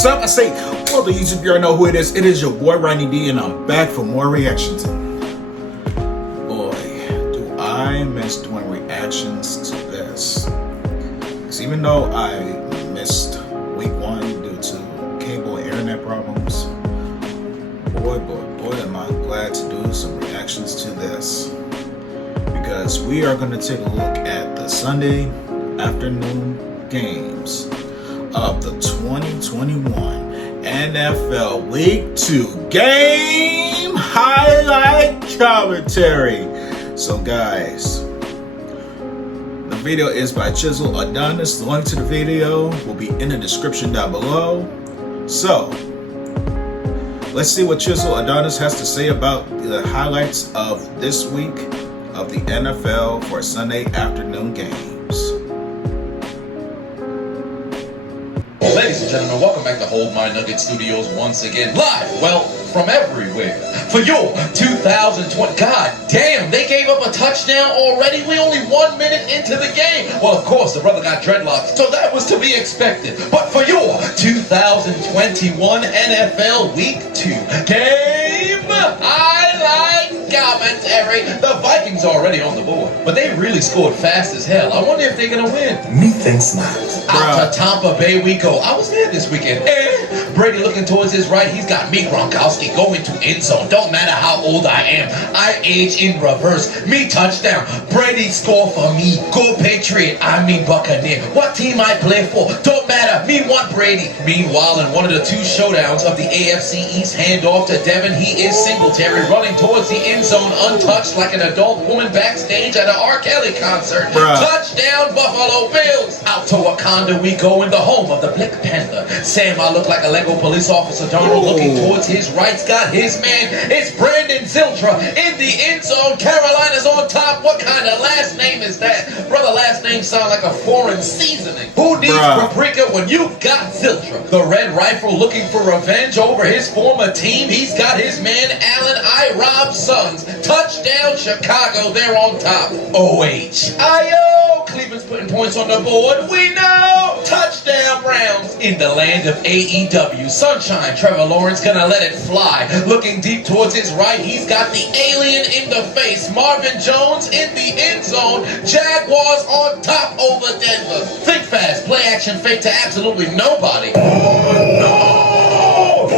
What's up? I say, well, the YouTube, you already know who it is. It is your boy, Ronnie D, and I'm back for more reactions. Boy, do I miss doing reactions to this. Because even though I missed week 1 due to cable and internet problems, boy, am I glad to do some reactions to this. Because we are going to take a look at the Sunday afternoon games of the 2021 NFL Week 2 game highlight commentary. So guys, the video is by Chiseled, Adonis. The link to the video will be in the description down below. So let's see what Chiseled Adonis has to say about the highlights of this week of the NFL for Sunday afternoon games. Ladies and gentlemen, welcome back to Hold My Nugget Studios once again, live, well, from everywhere, for your 2020, god damn, they gave up a touchdown already, we only 1 minute into the game. Well, of course, the brother got dreadlocks, so that was to be expected, but for your 2021 NFL Week 2 game highlight commentary, the Vikings are already on the board, but they really scored fast as hell. I wonder if they're gonna win. Methinks not. Out to Tampa Bay we go. I was there this weekend. Brady looking towards his right. He's got me, Gronkowski, going to end zone. Don't matter how old I am. I age in reverse. Me touchdown. Brady score for me. Go Patriot. I mean Buccaneer. What team I play for? Don't matter. Me want Brady. Meanwhile, in one of the 2 showdowns of the AFC East, handoff to Devin. He is Singletary running towards the end zone untouched like an adult woman backstage at an R. Kelly concert. Touchdown Buffalo Bills. Out to Wakanda we go, in the home of the Black Panther. Sam, I look like a Lego police officer. Donald looking towards his right's got his man. It's Brandon Ziltra in the end zone. Carolina's on top. What kind of last name is that? Brother, last name sound like a foreign seasoning. Who needs paprika when you got Ziltra? The Red Rifle looking for revenge over his former team. He's got his man Allen I Rob Sons. Touchdown Chicago, they're on top. OH. I-O. Cleveland's putting points on the board. We know. Touchdown Browns. In the land of AEW. Sunshine, Trevor Lawrence gonna let it fly. Looking deep towards his right, he's got the alien in the face. Marvin Jones in the end zone. Jaguars on top over Denver. Think fast, play action, fake to absolutely nobody. Oh no!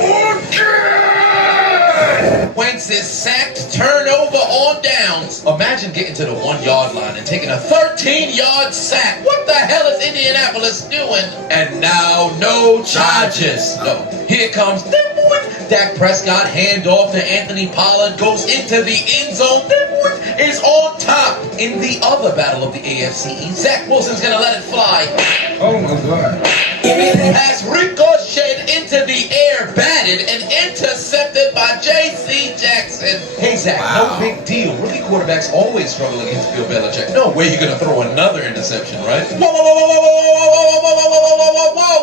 Wentz is sacked, turnover on downs. Imagine getting to the 1-yard line and taking a 13-yard sack. What the hell is Indianapolis doing? And now, no charges. No. Here comes Dak Prescott, handoff to Anthony Pollard, goes into the end zone. Is on top in the other battle of the AFC East. Zach Wilson's gonna let it fly. Oh my god. Pass ricocheted into the air, batted and intercepted by J.C. Jackson. Hey Zach, no big deal. Rookie quarterbacks always struggle against Bill Belichick. No way you're gonna throw another interception, right? Whoa,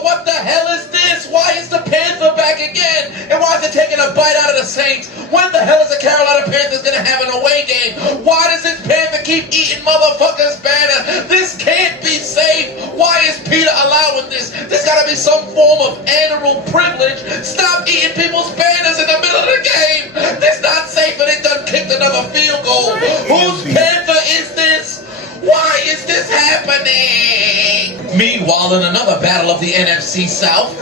what the hell is this? Why is the Panther back again? And why is it taking a bite out of the Saints? When the hell is the Carolina Panthers gonna have an away game? Why does this Panther keep eating motherfuckers' banner? This can't be safe. Why is Peter allowing this? There's gotta be some form of animal privilege. Stop eating people's banners in the middle of the game. This not safe, and they done kicked another field goal. Whose Panther is this? Why is this happening? Meanwhile, in another battle of the NFC South,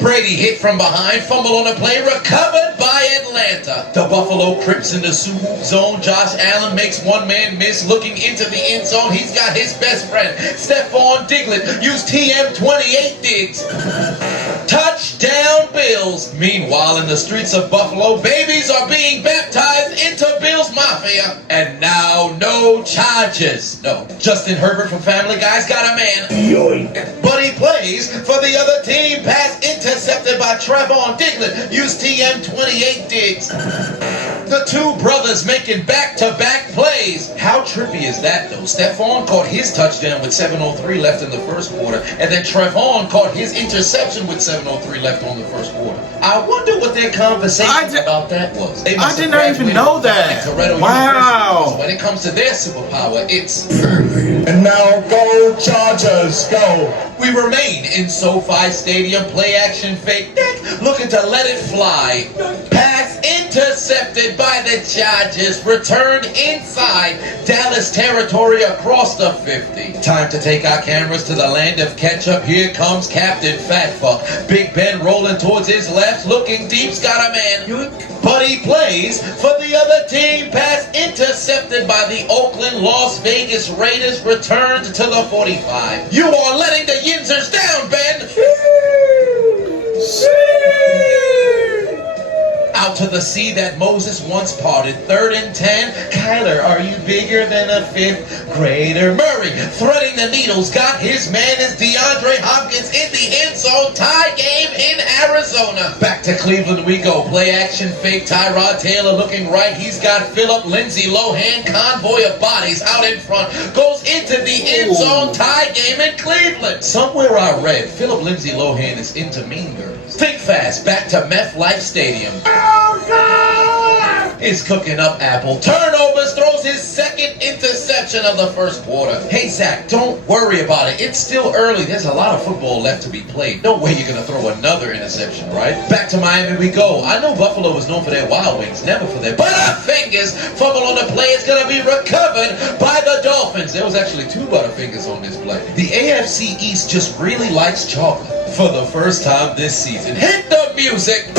Brady hit from behind, fumble on the play, recovered by Atlanta. The Buffalo Crips in the zone. Josh Allen makes one man miss, looking into the end zone. He's got his best friend, Stephon Diggs. Use TM28 Diggs. Touchdown Bills. Meanwhile, in the streets of Buffalo, babies are being baptized into Bills Mafia. And now, no charges. No. Justin Herbert from Family Guy's got a man. Yoink. But he plays for the other team. Pass intercepted by Trevon Diggs. Use TM28 Diggs. The 2 brothers making back-to-back plays. How trippy is that, though? Stephon caught his touchdown with 7:03 left in the first quarter, and then Trevon caught his interception with 7:03 left on the first quarter. I wonder what their conversation about that was. I did not even know that. Wow. When it comes to their superpower, it's... And now go Chargers, go. We remain in SoFi Stadium, play action fake, looking to let it fly. Pass intercepted by the Chargers, returned inside Dallas territory across the 50. Time to take our cameras to the land of ketchup. Here comes Captain Fatfuck. Big Ben rolling towards his left, looking deep's got a man. But he plays for the other team. Pass intercepted by the Oakland Las Vegas Raiders, returned to the 45. You are letting the Yinzers down, Ben. Out to the sea that Moses once parted. 3rd and 10. Kyler, are you bigger than a 5th grader? Murray threading the needles. Got his man as DeAndre Hopkins in the end zone. Tie game in Arizona. Back to Cleveland we go. Play action fake. Tyrod Taylor looking right. He's got Phillip Lindsay Lohan. Convoy of bodies out in front. Goes into the end zone. Tie game in Cleveland. Somewhere I read Phillip Lindsay Lohan is into Mean Girls. Think fast. Back to MetLife Stadium. Is cooking up apple. Turnovers, throws his 2nd interception of the first quarter. Hey, Zach, don't worry about it. It's still early. There's a lot of football left to be played. No way you're going to throw another interception, right? Back to Miami we go. I know Buffalo was known for their Wild Wings, never for their Butterfingers. Fumble on the play is going to be recovered by the Dolphins. There was actually 2 Butterfingers on this play. The AFC East just really likes chocolate. For the first time this season. Hit the music!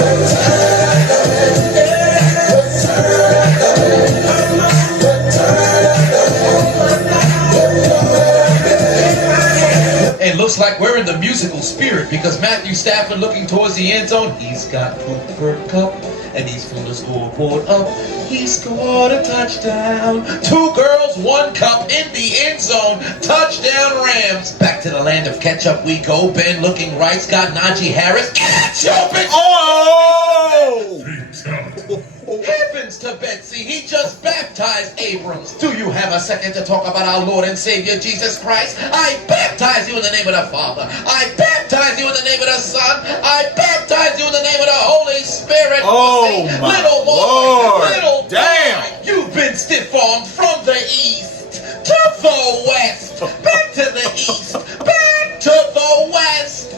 It looks like we're in the musical spirit because Matthew Stafford looking towards the end zone. He's got Cooper Cup and he's filling the scoreboard up. He scored a touchdown. 2 girls, 1 cup in the end zone. Touchdown Rams. Back to the land of ketchup we go. Ben looking right's got Najee Harris. Ketchup! Oh! Heavens to Betsy, he just baptized Abrams. Do you have a second to talk about our Lord and Savior Jesus Christ? I baptize you in the name of the Father. I baptize you in the name of the Son. I baptize you in the name of the Holy Spirit. Oh my little boy, Lord. little Damn. boy, you've been stiff-armed from the east to the west. Back to the east, back to the west.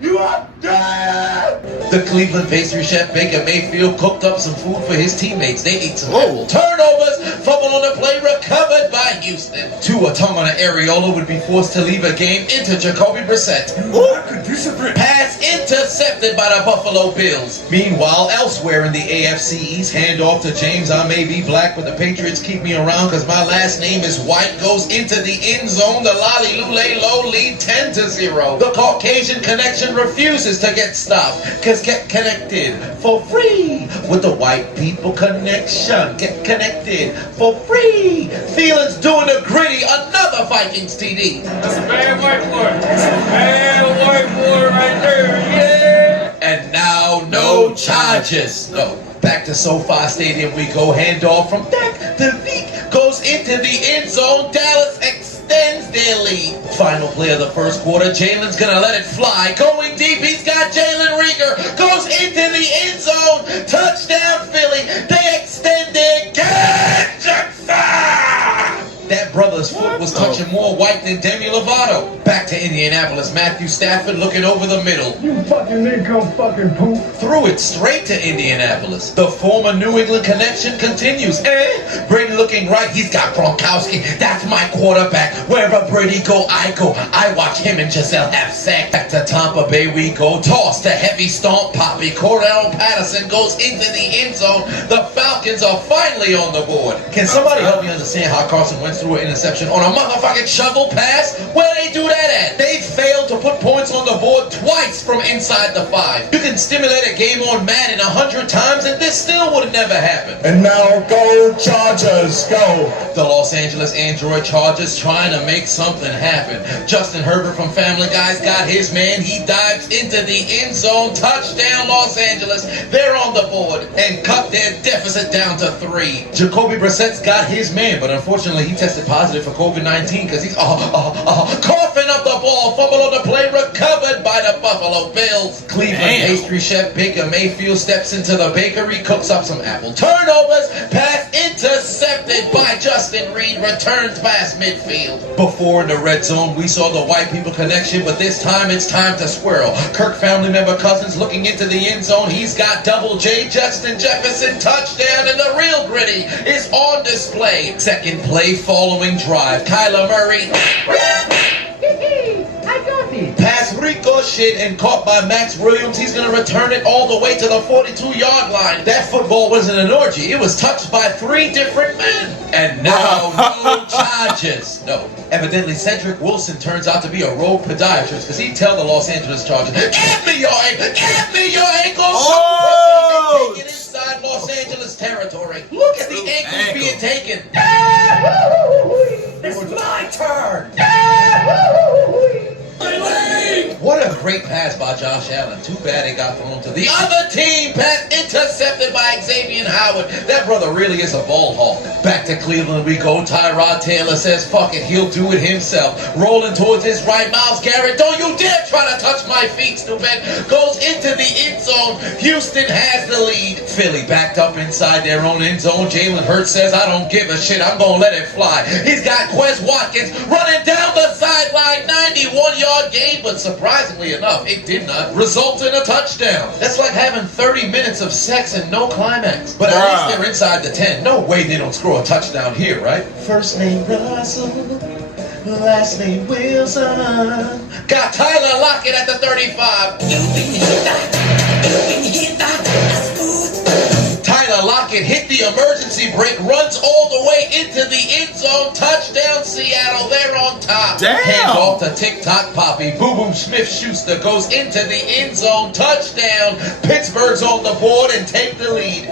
You are dead. The Cleveland pastry chef Baker Mayfield cooked up some food for his teammates. They ate some apple. Turnovers, fumble on the play, recovered by Houston. Tua Tagovailoa Areola would be forced to leave a game into Jacoby Brissett. Pass intercepted by the Buffalo Bills. Meanwhile, elsewhere in the AFC East, handoff to James. I may be black, but the Patriots keep me around because my last name is White. Goes into the end zone. The Lolly Lule Low lead 10-0. The Caucasian connection refuses to get stopped because get connected for free with the white people connection. Get connected for free. Feelings doing the gritty. Another Vikings TD. That's a bad white boy. That's a bad white boy right there. Yeah. And now no charges. No. Back to SoFi Stadium we go. Handoff from Dak to Veek. Goes into the end zone. Dallas extends their lead. Final play of the first quarter. Jalen's gonna let it fly. Going deep. He's got Jalen Rieger. Goes into the end zone. Touchdown Philly. They extend their catch. That brother's foot was touching more white than Demi Lovato. Back to Indianapolis. Matthew Stafford looking over the middle. You fucking income fucking poop. Threw it straight to Indianapolis. The former New England connection continues. Brady looking right. He's got Gronkowski. That's my quarterback. Wherever Brady go, I go. I watch him and Giselle have sex. Back to Tampa Bay we go. Toss to heavy stomp Poppy. Cordell Patterson goes into the end zone. The Falcons are finally on the board. Can somebody help me understand how Carson Wentz threw an interception on a motherfucking shovel pass? Where they do that at? They failed to put points on the board twice from inside the 5. You can stimulate a game on Madden 100 times and this still would never happen. And now go Chargers, go. The Los Angeles Android Chargers trying to make something happen. Justin Herbert from Family Guy's got his man. He dives into the end zone. Touchdown Los Angeles. They're on the board and cut their deficit down to 3. Jacoby Brissett's got his man, but unfortunately he tested positive for COVID-19 because he's coughing up the ball. Fumble on the play, recovered recovered by the Buffalo Bills. Cleveland pastry chef Baker Mayfield steps into the bakery, cooks up some apple turnovers, pass intercepted by Justin Reed, returns past midfield. Before in the red zone, we saw the white people connection, but this time it's time to swirl. Kirk family member Cousins looking into the end zone. He's got double J, Justin Jefferson touchdown, and the real gritty is on display. Second play following drive. Kyler Murray. I got these. Pass ricochet and caught by Max Williams. He's going to return it all the way to the 42-yard line. That football wasn't an orgy. It was touched by 3 different men. And now no charges. No. Evidently, Cedric Wilson turns out to be a rogue podiatrist because he'd tell the Los Angeles Chargers, "Give me your ankle! Give me your ankle!" Oh! Take it inside Los Angeles territory. Look at the ankles being taken. It's my turn. What a great pass by Josh Allen. Too bad it got thrown to the other team. Pass intercepted by Xavier Howard. That brother really is a ball hawk. Back to Cleveland we go. Tyrod Taylor says, fuck it, he'll do it himself. Rolling towards his right. Myles Garrett, don't you dare try to touch my feet, stupid. Goes into the end zone. Houston has the lead. Philly backed up inside their own end zone. Jalen Hurts says, I don't give a shit. I'm going to let it fly. He's got Quez Watkins running down the sideline. 91-yard gain, but surprisingly enough, it did not result in a touchdown. That's like having 30 minutes of sex and no climax. But at least they're inside the 10. No way they don't score a touchdown here, right? First name Russell, last name Wilson. Got Tyler Lockett at the 35. Tyler Lockett hit the emergency brake, runs all the way into the end zone. Touchdown, Seattle. They're on top. Damn. Hand off to TikTok Poppy. Boo Boom Smith-Schuster goes into the end zone. Touchdown. Pittsburgh's on the board and take the lead.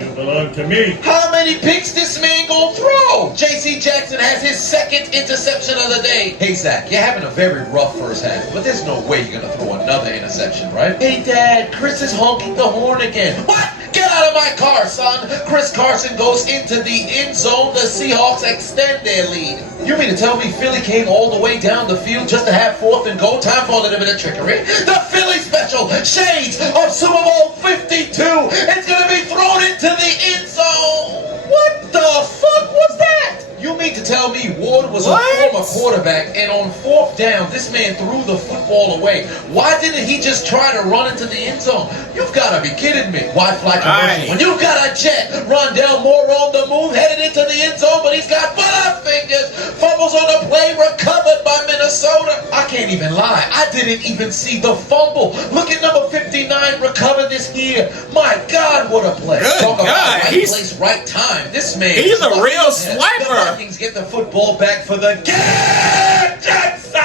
You belong to me. How many picks this man gonna throw? J.C. Jackson has his second interception of the day. Hey, Zach, you're having a very rough first half, but there's no way you're gonna throw another interception, right? Hey, Dad, Chris is honking the horn again. What? Get out of my car, son. Chris Carson goes into the end zone. The Seahawks extend their lead. You mean to tell me Philly came all the way down the field just to have 4th and goal? Time for a little bit of trickery. The Philly special, shades of Super Bowl 52. It's going to be thrown into the end zone. What the fuck was that? You mean to tell me Ward was a former quarterback, and on 4th down, this man threw the football away? Why didn't he just try to run into the end zone? You've got to be kidding me. Why fly commercial? When you've got a jet, Rondell Moore on the move, headed into the end zone, but he's got butterfingers. Fumbles on the play, recovered by Minnesota. I can't even lie. I didn't even see the fumble. Look at number 59 recover this year. My God, what a play. Good Talk about God. right place, right time. This man. He's a real The swiper. Vikings get the football back for the game. Jackson!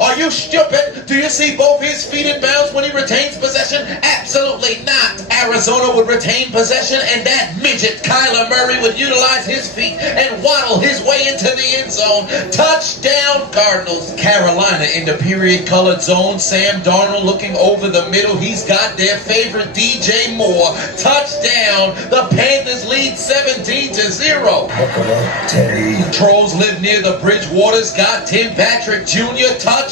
Are you stupid? Do you see both his feet in bounds when he retains possession? Absolutely not. Arizona would retain possession, and that midget Kyler Murray would utilize his feet and waddle his way into the end zone. Touchdown, Cardinals. Carolina in the period-colored zone. Sam Darnold looking over the middle. He's got their favorite DJ Moore. Touchdown. The Panthers lead 17-0. Trolls live near the Bridgewaters. Got Tim Patrick Jr. Touchdown.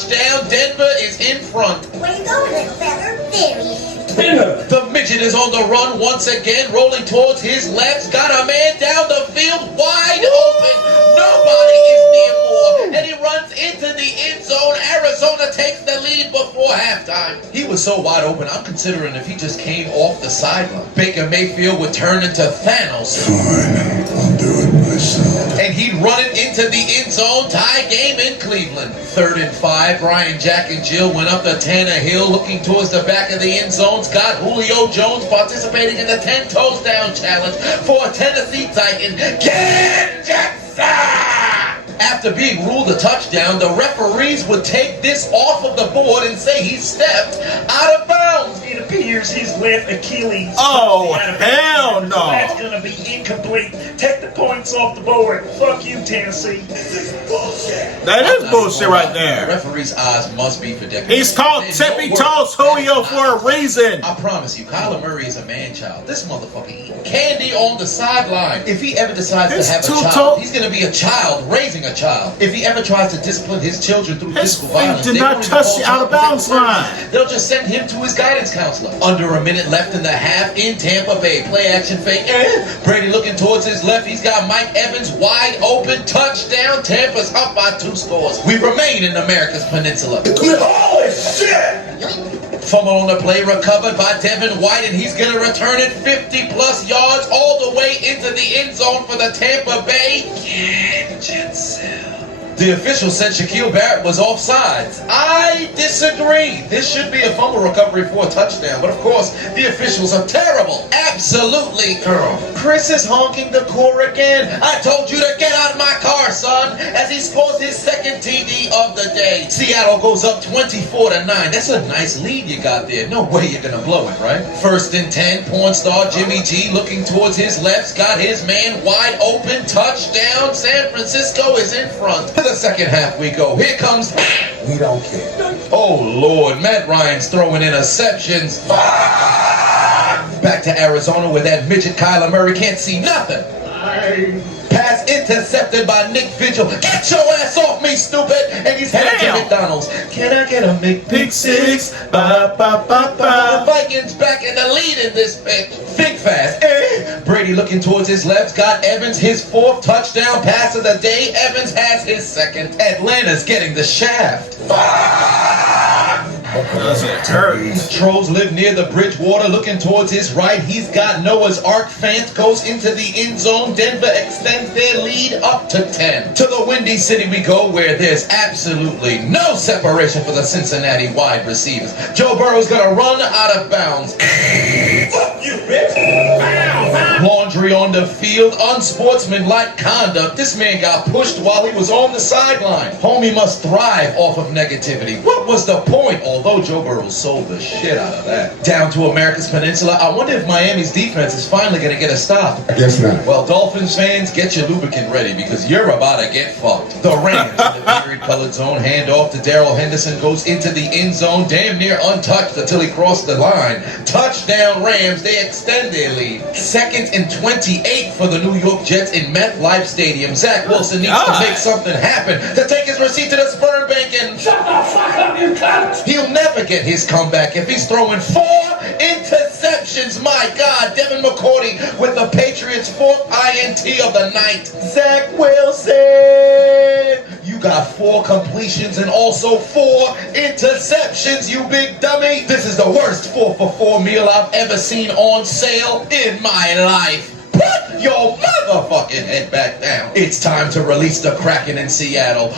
Denver is in front. Where you going, little feather? There he is. The midget is on the run once again, rolling towards his left. Got a man down the field, wide open. Nobody is near Moore, and he runs into the end zone. Arizona takes the lead before halftime. He was so wide open, I'm considering if he just came off the sideline. Baker Mayfield would turn into Thanos. Fine, I'll do it myself. And he'd run it into the end zone. Tie game in Cleveland. 3rd and 5. Brian Jack and Jill went up the Tanner Hill, looking towards the back of the end zone. Got Julio Jones participating in the 10 toes down challenge for a Tennessee Titan. Get Jackson! After being ruled a touchdown, the referees would take this off of the board and say he stepped out of bounds. It appears his left Achilles. Oh, out of hell bounds, no. so that's gonna be incomplete. Take the points off the board. Fuck you, Tennessee. That is bullshit right The there. referee's eyes must be for decades. He's called There's no Tippy word. Toes Julio for a reason. I promise you, Kyler Murray is a man-child. This motherfucker eating candy on the sideline. If he ever decides His to have a two-toe- child, he's gonna be a child raising a child. If he ever tries to discipline his children through His physical feet violence, did they not won't even touch call the child out-of-bounds protective line. services. They'll just send him to his guidance counselor. Under a minute left in the half in Tampa Bay. Play action fake. Brady looking towards his left. He's got Mike Evans wide open. Touchdown. Tampa's up by 2 scores. We remain in America's peninsula. Holy shit! Fumble on the play, recovered by Devin White, and he's going to return it 50-plus yards all the way into the end zone for the Tampa Bay Chiseled. The official said Shaquille Barrett was offsides. I disagree. This should be a fumble recovery for a touchdown. But of course, the officials are terrible. Absolutely terrible. Chris is honking the core again. I told you to get out of my car, son, as he scores his second TD of the day. Seattle goes up 24-9. That's a nice lead you got there. No way you're going to blow it, right? 1st and 10, porn star Jimmy G looking towards his left. Got his man wide open. Touchdown. San Francisco is in front. To the second half we go. Here comes... We don't care. Oh, Lord. Matt Ryan's throwing interceptions. Back to Arizona where that midget Kyler Murray can't see nothing. Pass intercepted by Nick Vigil. Get your ass off me, stupid! And he's headed to Damn. McDonald's. Can I get a Pick six. Ba, ba, ba, The ba. Vikings back in the lead in this bitch. Think fast. Brady looking towards his left. Got Evans his 4th touchdown pass of the day. Evans has his 2nd. Atlanta's getting the shaft. Does it hurt? Trolls live near the Bridgewater looking towards his right. He's got Noah's Ark. Fant goes into the end zone. Denver extends their lead up to 10. To the Windy City we go where there's absolutely no separation for the Cincinnati wide receivers. Joe Burrow's gonna run out of bounds. You bitch. Laundry on the field, unsportsmanlike conduct. This man got pushed while he was on the sideline. Homie must thrive off of negativity. What was the point? Although Joe Burrow sold the shit out of that. Down to America's Peninsula, I wonder if Miami's defense is finally going to get a stop. I guess not. Well, Dolphins fans, get your lubricant ready because you're about to get fucked. The Rams in the period-colored zone, hand off to Darrell Henderson, goes into the end zone, damn near untouched until he crossed the line. Touchdown Rams, they extend their lead. 2nd and 28 for the New York Jets in MetLife Stadium. Zach Wilson needs to make something happen to take his receipt to the sperm bank and Shut the fuck up, you cunt. he'll never get his comeback if he's throwing 4 interceptions. My God, Devin McCourty with the Patriots' 4th INT of the night. Zach Wilson, you got 4 completions and also 4 interceptions, you big dummy. This is the worst 4-for-4 meal I've ever seen on sale in my life. Put your motherfucking head back down. It's time to release the Kraken in Seattle.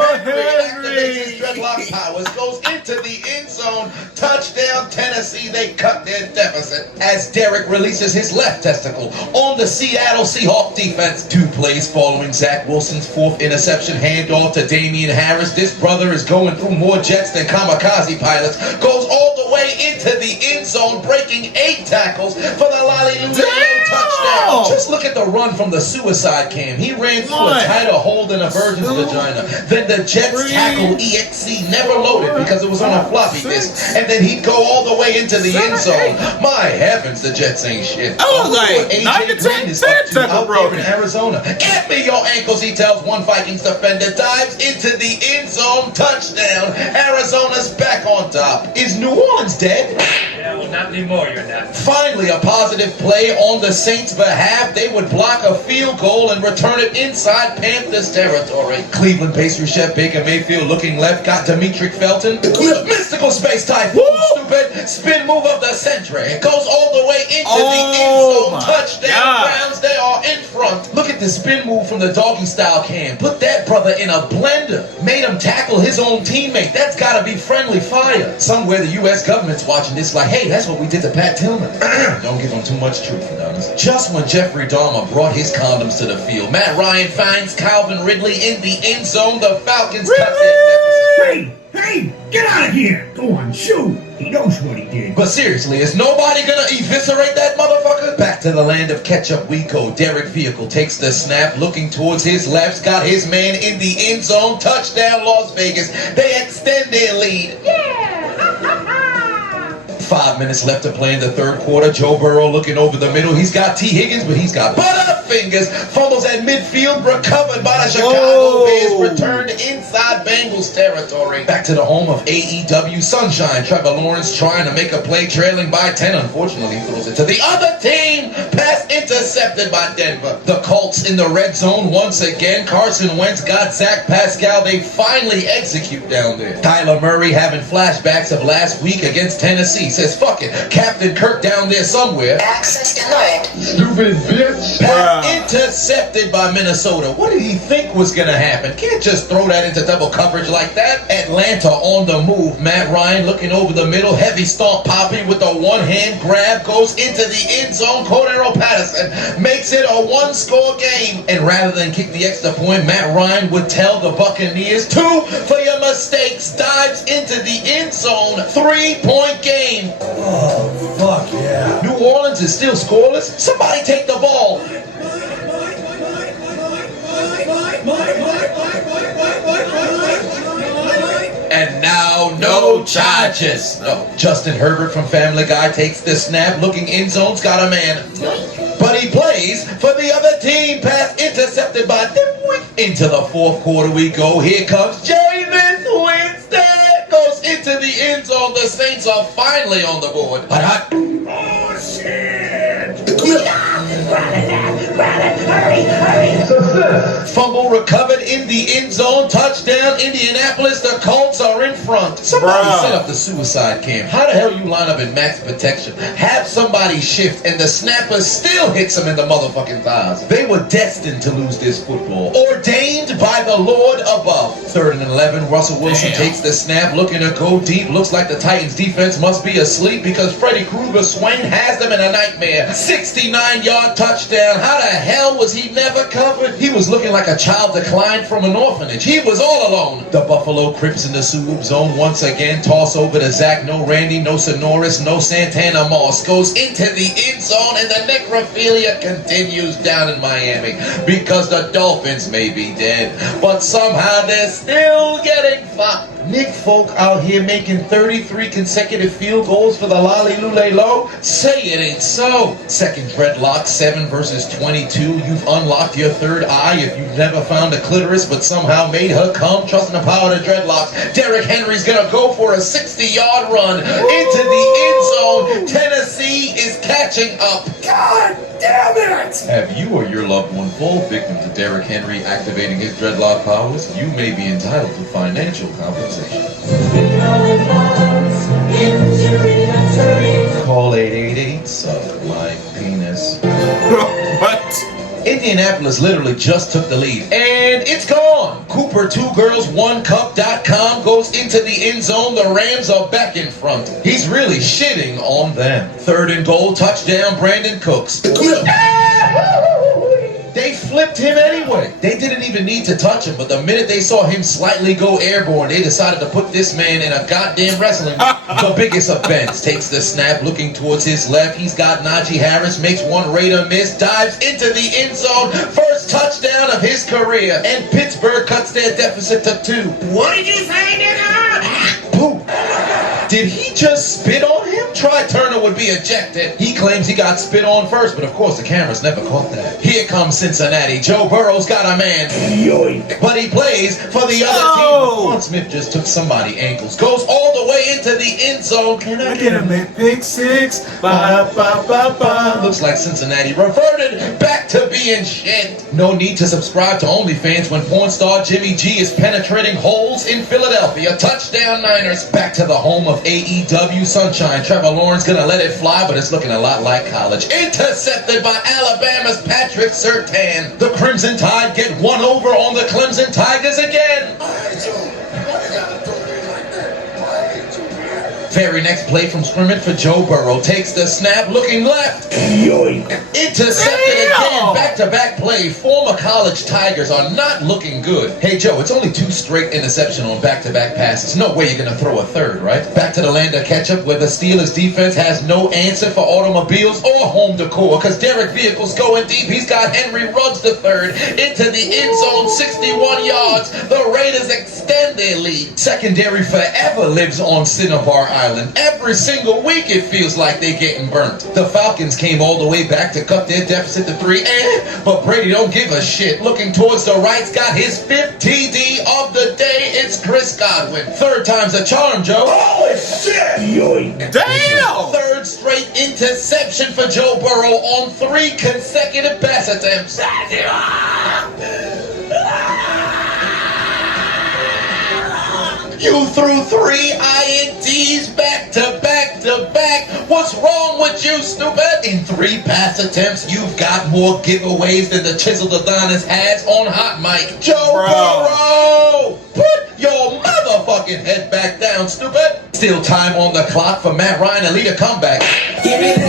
Activates his dreadlock powers, goes into the end zone. Touchdown Tennessee, they cut their deficit as Derek releases his left testicle on the Seattle Seahawks defense. 2 plays following Zach Wilson's 4th interception, handoff to Damian Harris. This brother is going through more jets than kamikaze pilots. Goes all the way into the end zone, breaking 8 tackles for the Lolly-Lou touchdown. Just look at the run from the suicide cam. He ran through a tighter hole than a virgin's vagina. Then the Jets tackle EXC never loaded because it was on a floppy disk. And then he'd go all the way into the end zone. My heavens, the Jets ain't shit. I was like, AJ 9 to 10 Green is up to tackle out there broken. in Arizona. Get me your ankles, he tells one Vikings defender. Dives into the end zone. Touchdown. Arizona's back on top. Is New Orleans dead? Yeah, well, not anymore, you're not. Finally, a positive play on the Saints' behalf. They would block a field goal and return it inside Panthers territory. Cleveland pastry chef Baker Mayfield looking left, got Demetric Felton. Mystical space typhoon, stupid. Spin move of the century. It goes all the way into the end zone. Touchdown Browns, they are in front. Look at the spin move from the doggy style cam. Put that brother in a blender. Made him tackle his own teammate. That's gotta be friendly fire. Somewhere the U.S. government's watching this like, hey, that's what we did to Pat Tillman. Don't give him too much truth, Adonis. Just when Jeffrey Dahmer brought his condoms to the field, Matt Ryan finds Calvin Ridley in the end zone. The Falcons cut their deficit. Hey, get out of here! Go on, shoot! He knows what he did. But seriously, is nobody gonna eviscerate that motherfucker? Back to the land of ketchup we go. Derek Vehicle takes the snap, looking towards his left, got his man in the end zone. Touchdown, Las Vegas. They extend their lead. 5 minutes left to play in the third quarter. Joe Burrow looking over the middle. He's got T. Higgins, but he's got Butterfingers. Fumbles at midfield, recovered by the Chicago Bears. Returned inside Bengals territory. Back to the home of AEW Sunshine. Trevor Lawrence trying to make a play, trailing by 10. Unfortunately, he throws it to the other team. Pass intercepted by Denver. The Colts in the red zone once again. Carson Wentz got Zach Pascal. They finally execute down there. Kyler Murray having flashbacks of last week against Tennessee. Says, fuck it, Captain Kirk down there somewhere. Access denied. Stupid bitch. Pass intercepted by Minnesota. What did he think was going to happen? Can't just throw that into double coverage like that. Atlanta on the move. Matt Ryan looking over the middle. Heavy stomp Poppy with a one-hand grab. Goes into the end zone. Cordero Patterson makes it a one-score game. And rather than kick the extra point, Matt Ryan would tell the Buccaneers, 2 for your mistakes. Dives into the end zone. 3-point game. Oh, fuck yeah. New Orleans is still scoreless. Somebody take the ball. And now, no charges. No. Justin Herbert from Family Guy takes the snap. Looking end zone's got a man. But he plays for the other team. Pass intercepted by Dimwit. Into the fourth quarter we go. Here comes Jameis Winston. Goes into the end zone. The Saints are finally on the board. But Oh, shit! fumble recovered in the end zone. Touchdown, Indianapolis. The Colts are in front. Somebody set up the suicide cam. How the hell you line up in max protection? Have somebody shift, and the snapper still hits them in the motherfucking thighs. They were destined to lose this football. Ordained by the Lord above. 3rd and 11. Russell Wilson takes the snap, looking to go deep. Looks like the Titans defense must be asleep because Freddy Krueger Swain has them in a nightmare. 69-yard touchdown. How the hell was he never covered? He was looking like a child declined from an orphanage. He was all alone. The Buffalo Crips in the swoop zone once again. Toss over to Zach. No Randy, no Sonoris, no Santana Moss. Goes into the end zone, and the necrophilia continues down in Miami because the Dolphins may be dead, but somehow they're still getting fucked. Nick Folk out here making 33 consecutive field goals for the Lolly Lule Low? Say it ain't so. Second dreadlock, 7 versus 22. You've unlocked your third eye if you've never found a clitoris but somehow made her come. Trusting the power of the dreadlocks. Derrick Henry's gonna go for a 60-yard run into the end zone. Tennessee is catching up. God damn it! Have you or your loved one fall victim to Derrick Henry activating his dreadlock powers? You may be entitled to financial compensation. Call 888 suck my penis. What? Indianapolis literally just took the lead, and it's gone. Cooper, 2girls1cup.com goes into the end zone. The Rams are back in front. He's really shitting on them. 3rd and goal, touchdown, Brandon Cooks. They flipped him anyway. They didn't even need to touch him, but the minute they saw him slightly go airborne, they decided to put this man in a goddamn wrestling. The biggest of bends takes the snap, looking towards his left. He's got Najee Harris, makes one Raider miss, dives into the end zone. First touchdown of his career, and Pittsburgh cuts their deficit to 2. What did you say, nigga? Boom. Did he just spit on him? Try Turner would be ejected. He claims he got spit on first, but of course the cameras never caught that. Here comes Cincinnati. Joe Burrow's got a man. Yoink. But he plays for the other team. Vaughn Smith just took somebody's ankles. Goes all the way into the end zone. Can I get him at pick 6? Ba, ba, ba, ba. Looks like Cincinnati reverted back to being shit. No need to subscribe to OnlyFans when porn star Jimmy G is penetrating holes in Philadelphia. Touchdown Niners. Back to the home of AEW Sunshine. Trevor Lawrence gonna let it fly, but it's looking a lot like college. Intercepted by Alabama's Patrick Surtain. The Crimson Tide get one over on the Clemson Tigers again. Very next play from scrimmage for Joe Burrow. Takes the snap, looking left. Yoink. Intercepted again. Back-to-back play. Former college Tigers are not looking good. Hey, Joe, it's only 2 straight interception on back-to-back passes. No way you're going to throw a third, right? Back to the land of ketchup where the Steelers defense has no answer for automobiles or home decor because Derek Vehicle's going deep. He's got Henry Ruggs III into the end zone, 61 yards. The Raiders extend their lead. Secondary forever lives on Cinnabar Island. Every single week it feels like they're getting burnt. The Falcons came all the way back to cut their deficit to 3, but Brady don't give a shit. Looking towards the right's got his 5th TD of the day. It's Chris Godwin. 3rd time's a charm, Joe. Holy shit! Yoink. Damn! 3rd straight interception for Joe Burrow on 3 consecutive pass attempts. You threw 3 INTs back to back to back. What's wrong with you, stupid? In 3 pass attempts, you've got more giveaways than the Chiseled Adonis has on Hot Mic. Joe Burrow! Put your motherfucking head back down, stupid. Still time on the clock for Matt Ryan to lead a comeback.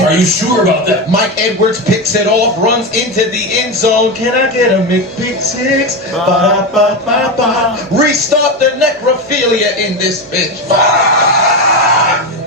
Are you sure about that? Mike Edwards picks it off, runs into the end zone. Can I get a McPick-6? Ba-da-ba-ba-ba. Restart the necrophilia in this bitch.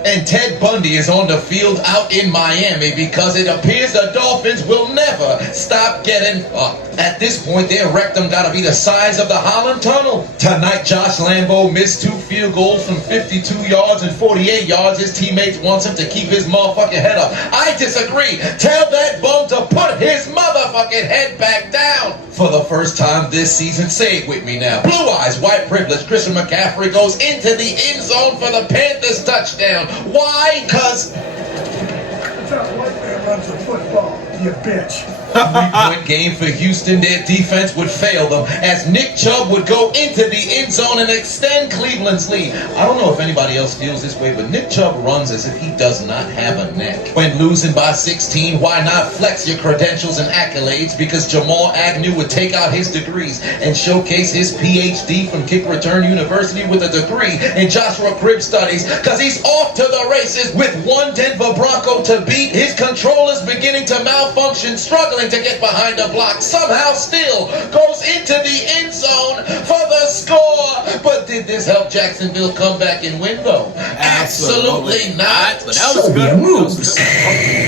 And Ted Bundy is on the field out in Miami because it appears the Dolphins will never stop getting fucked. At this point, their rectum gotta be the size of the Holland Tunnel. Tonight, Josh Lambo missed 2 field goals from 52 yards and 48 yards. His teammates wants him to keep his motherfucking head up. I disagree. Tell that bum to put his motherfucking head back down. For the first time this season, say it with me now. Blue eyes, white privilege. Christian McCaffrey goes into the end zone for the Panthers touchdown. Why? Cause That's how a white man runs a football, you bitch. 3-point game for Houston. Their defense would fail them as Nick Chubb would go into the end zone and extend Cleveland's lead. I don't know if anybody else feels this way, but Nick Chubb runs as if he does not have a neck. When losing by 16, why not flex your credentials and accolades? Because Jamal Agnew would take out his degrees and showcase his PhD from Kick Return University with a degree in Joshua Cribb studies because he's off to the races with 1 Denver Bronco to beat. His controller's beginning to malfunction, struggling to get behind the block, somehow still goes into the end zone for the score. But did this help Jacksonville come back and win though? Absolutely not. But that was good. moves.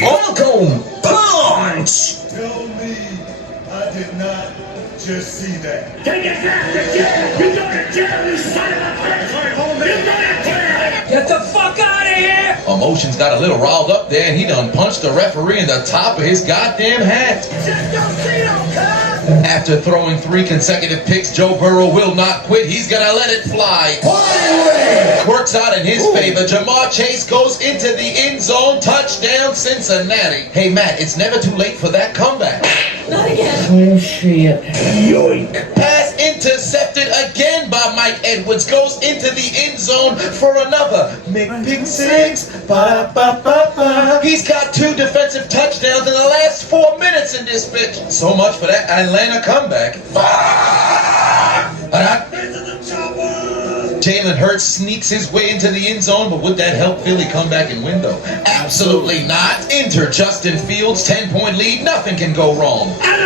Welcome, punch! Tell me I did not just see that. Take it back to jail. You go to jail, you son of a bitch. You go to jail. Get the fuck out of here! Emotions got a little riled up there and he done punched the referee in the top of his goddamn hat. Just don't see no cuz! After throwing 3 consecutive picks, Joe Burrow will not quit. He's gonna let it fly. Works out in his favor. Jamar Chase goes into the end zone. Touchdown, Cincinnati. Hey, Matt, it's never too late for that comeback. Not again. Oh shit. Yoink. Pass intercepted again by Mike Edwards. Goes into the end zone for another McPick-6. Ba-da-ba-ba-ba. He's got 2 defensive touchdowns in the last 4 minutes in this bitch. So much for that Atlanta comeback. Jalen Hurts sneaks his way into the end zone, but would that help Philly come back and win though? Absolutely not. Enter Justin Fields, 10-point lead. Nothing can go wrong. I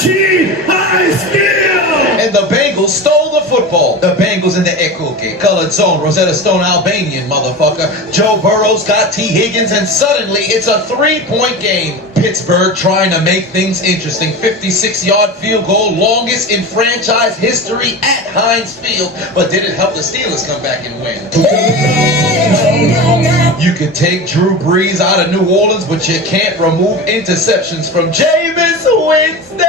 cheat, I steal. And the Bengals stole the football. The Bengals in the Ekuke, colored zone, Rosetta Stone Albanian motherfucker. Joe Burrow's got T. Higgins, and suddenly it's a 3-point game. Pittsburgh trying to make things interesting. 56-yard field goal, longest in franchise history at Heinz Field. But did it help the Steelers come back and win? You could take Drew Brees out of New Orleans, but you can't remove interceptions from Jameis Winston.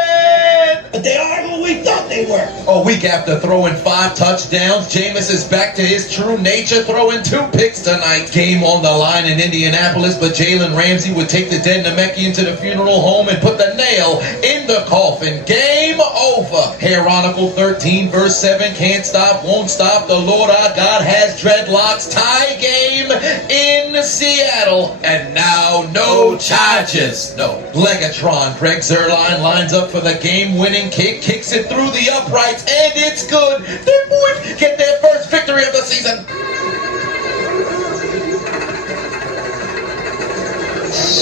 But they are who we thought they were. A week after throwing 5 touchdowns, Jameis is back to his true nature, throwing 2 picks tonight. Game on the line in Indianapolis, but Jalen Ramsey would take the dead Namekian to the funeral home and put the nail in the coffin. Game over. Heronical 13 verse 7, can't stop, won't stop. The Lord our God has dreadlocks. Tie game in Seattle. And now no charges. No. Legatron, Greg Zuerlein lines up for the game-winning kick, kicks it through the uprights, and it's good. The boys get their first victory of the season.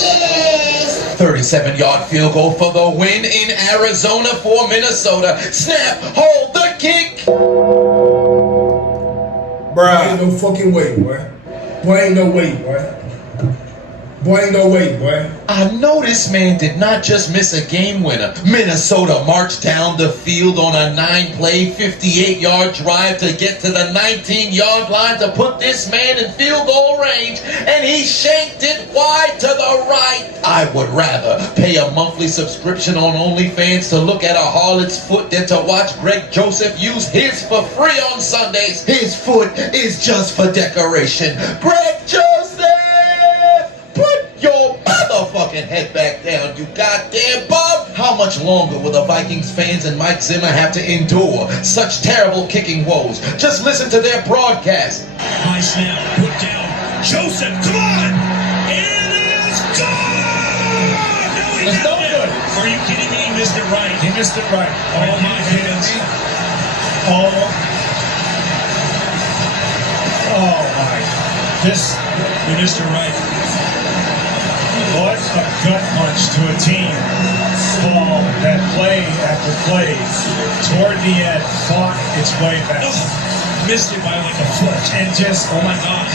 Yes. 37-yard field goal for the win in Arizona for Minnesota. Snap, hold the kick. Bruh. Ain't no fucking way, boy. Boy, ain't no way, boy. Boy, ain't no way, boy. I know this man did not just miss a game winner. Minnesota marched down the field on a 9-play, 58-yard drive to get to the 19-yard line to put this man in field goal range, and he shanked it wide to the right. I would rather pay a monthly subscription on OnlyFans to look at a harlot's foot than to watch Greg Joseph use his for free on Sundays. His foot is just for decoration. Greg Joseph! Put your motherfucking head back down, you goddamn bum! How much longer will the Vikings fans and Mike Zimmer have to endure such terrible kicking woes? Just listen to their broadcast. High snap, put down. Joseph, come on! It is gone! No, he It's no didn't. good. Are you kidding me? He missed it right. He missed it right. Oh my hands. Oh my. This. He missed it right. What a gut punch to a team. Ball that play after play toward the end fought its way back. Missed it by like a foot. And just, Oh my God.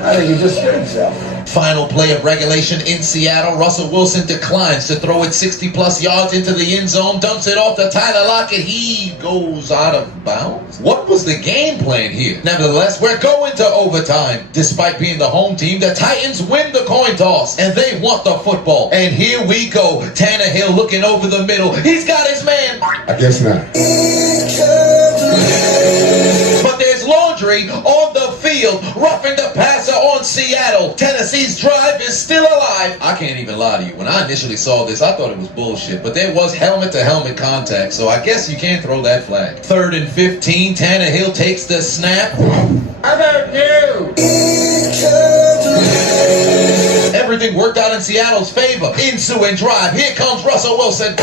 I think he just hit himself. Final play of regulation in Seattle. Russell Wilson declines to throw it 60-plus yards into the end zone, dumps it off to Tyler Lockett. He goes out of bounds. What was the game plan here? Nevertheless, we're going to overtime. Despite being the home team, the Titans win the coin toss, and they want the football. And here we go. Tannehill looking over the middle. He's got his man. I guess not. But there's laundry on the field, roughing the passer on Seattle. Tennessee's drive is still alive. I can't even lie to you. When I initially saw this, I thought it was bullshit, but there was helmet-to-helmet contact, so I guess you can't throw that flag. 3rd and 15, Tannehill takes the snap. How about you? Everything worked out in Seattle's favor. Ensuing drive. Here comes Russell Wilson.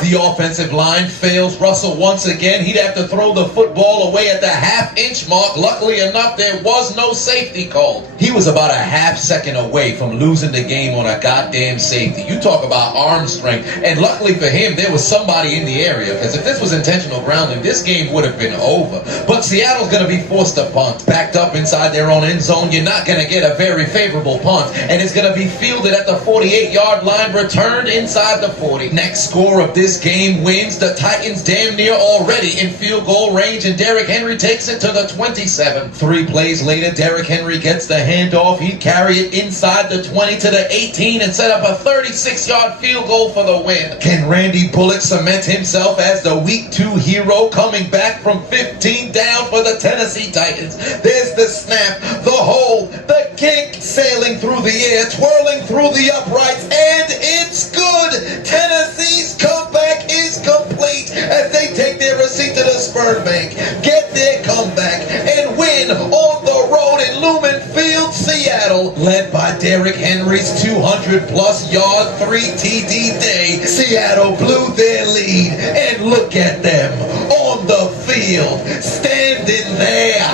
The offensive line fails Russell once again. He'd have to throw the football away at the half-inch mark. Luckily enough, there was no safety called. He was about a half second away from losing the game on a goddamn safety. You talk about arm strength. And luckily for him, there was somebody in the area, because if this was intentional grounding, this game would have been over. But Seattle's going to be forced to punt. Backed up inside their own end zone, you're not going to get a very favorable punt. And it's going to be fielded at the 48-yard line, returned inside the 40. Next score of this game wins. The Titans damn near already in field goal range, and Derrick Henry takes it to the 27. 3 plays later, Derrick Henry gets the handoff. He'd carry it inside the 20 to the 18 and set up a 36-yard field goal for the win. Can Randy Bullock cement himself as the Week 2 hero, coming back from 15 down for the Tennessee Titans? There's the snap, the hold, the kick, sailing through the air, twirling through the uprights, and it's good. Tennessee's comeback is complete as they take their receipt to the sperm bank, get their comeback, and win on the road in Lumen Field, Seattle. Led by Derrick Henry's 200-plus yard 3 TD day, Seattle blew their lead, and look at them on the field, standing there,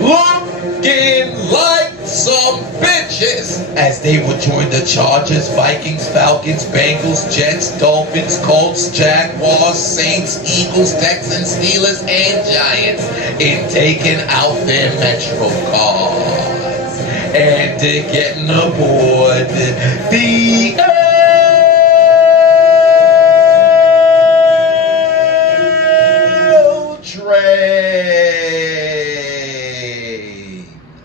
looking like some bitches as they would join the Chargers, Vikings, Falcons, Bengals, Jets, Dolphins, Colts, Jaguars, Saints, Eagles, Texans, Steelers, and Giants in taking out their Metro cards and getting aboard the L train.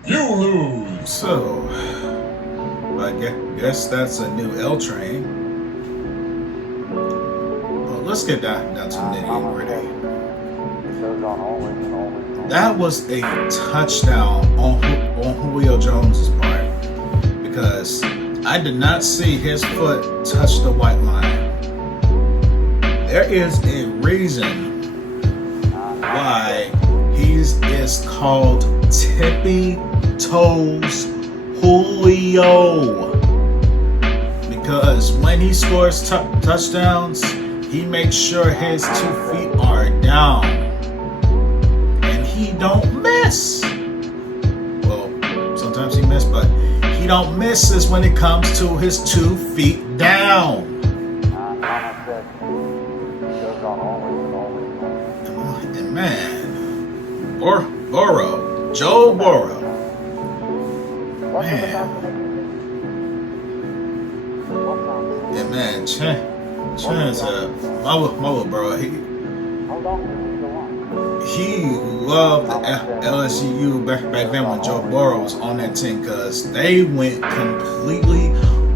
You lose. So, I guess that's a new L train. Well, let's get down to nitty and gritty. That was a touchdown on Julio Jones' part, because I did not see his foot touch the white line. There is a reason why he is called Tippy Toes Julio, because when he scores touchdowns, he makes sure his 2 feet are down, and he don't miss. Well, sometimes he misses, but he don't misses when it comes to his 2 feet down. And man, Joe Burrow, man. Yeah, man, Chan's my little bro. He loved LSU back then when Joe Burrow was on that team, because they went completely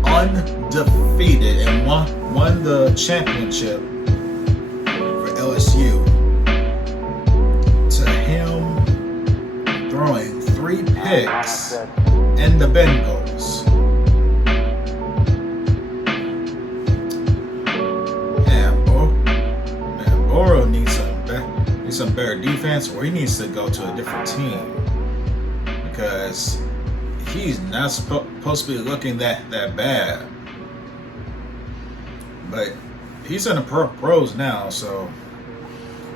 undefeated and won the championship for LSU. To him throwing 3 picks in the Bengals. Burrow needs some better defense, or he needs to go to a different team, because he's not supposed to be looking that bad. But he's in the pros now, so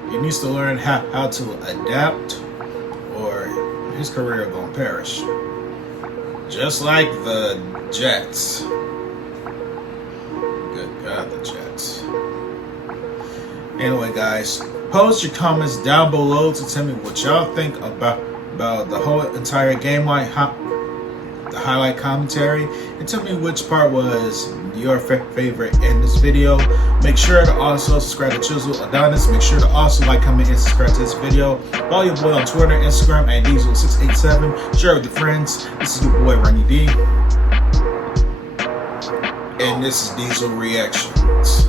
he needs to learn how to adapt, or his career gonna perish. Just like the Jets. Good God, the Jets. Anyway, guys, post your comments down below to tell me what y'all think about the whole entire game, the highlight commentary, and tell me which part was your favorite in this video. Make sure to also subscribe to Chiseled Adonis. Make sure to also like, comment, and subscribe to this video. Follow your boy on Twitter, Instagram, at Diesel687. Share with your friends. This is your boy Ronnie D, and this is Diesel Reactions.